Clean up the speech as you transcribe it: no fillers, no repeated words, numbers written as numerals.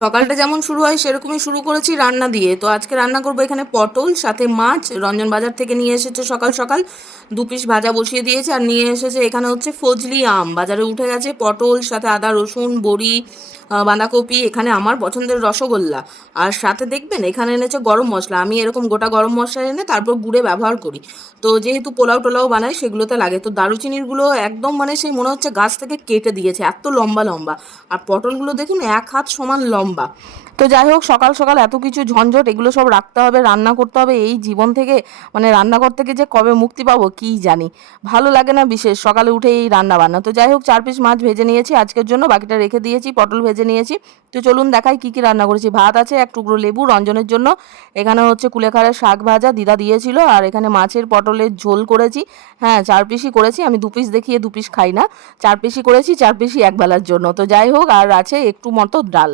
সকালটা যেমন শুরু হয় সেরকমই শুরু করেছি রান্না দিয়ে। তো আজকে রান্না করব এখানে পটল, সাথে মাছ রঞ্জন বাজার থেকে নিয়ে এসেছে সকাল সকাল। ২ পিস ভাজা বসিয়ে দিয়েছে, আর নিয়ে এসেছে এখানে হচ্ছে ফজলি আম, বাজারে উঠে গেছে। পটল, সাথে আদা রসুন বড়ি, বাঁধাকপি, এখানে আমার পছন্দের রসগোল্লা। আর সাথে দেখবেন এখানে এনেছে গরম মশলা। আমি এরকম গোটা গরম মশলা এনে তারপর গুঁড়ে ব্যবহার করি। তো যেহেতু পোলাও টোলাও বানাই সেগুলোতে লাগে। তো দারুচিনিরগুলো একদম মানে সেই মনে হচ্ছে গাছ থেকে কেটে দিয়েছে, এত লম্বা লম্বা। আর পটলগুলো দেখুন ১ হাত সমান লম্বা। তো যাই হোক, সকাল সকাল এত কিছু ঝঞ্ঝট, এগুলো সব রাখতে হবে, রান্না করতে হবে, এই জীবন থেকে মানে রান্নাঘর থেকে যে কবে মুক্তি পাবো কী জানি। ভালো লাগে না বিশেষ সকালে উঠে এই রান্না বান্না। তো যাই হোক, ৪ পিস মাছ ভেজে নিয়েছি আজকের জন্য, বাকিটা রেখে দিয়েছি। পটল ভেজে নিয়েছি। তো চলুন দেখাই কী কী রান্না করেছি। ভাত আছে, ১ টুকরো লেবু রঞ্জনের জন্য। এখানে হচ্ছে কুলেখাড়ার শাক ভাজা দিদা দিয়েছিল, আর এখানে মাছের পটলের ঝোল করেছি। হ্যাঁ, ৪ পিসই করেছি, আমি ২ পিস দেখিয়ে ২ পিস খাই না। ৪ পিসই করেছি, ৪ পিসই একবেলার জন্য। তো যাই হোক, আর আছে একটু মতো ডাল।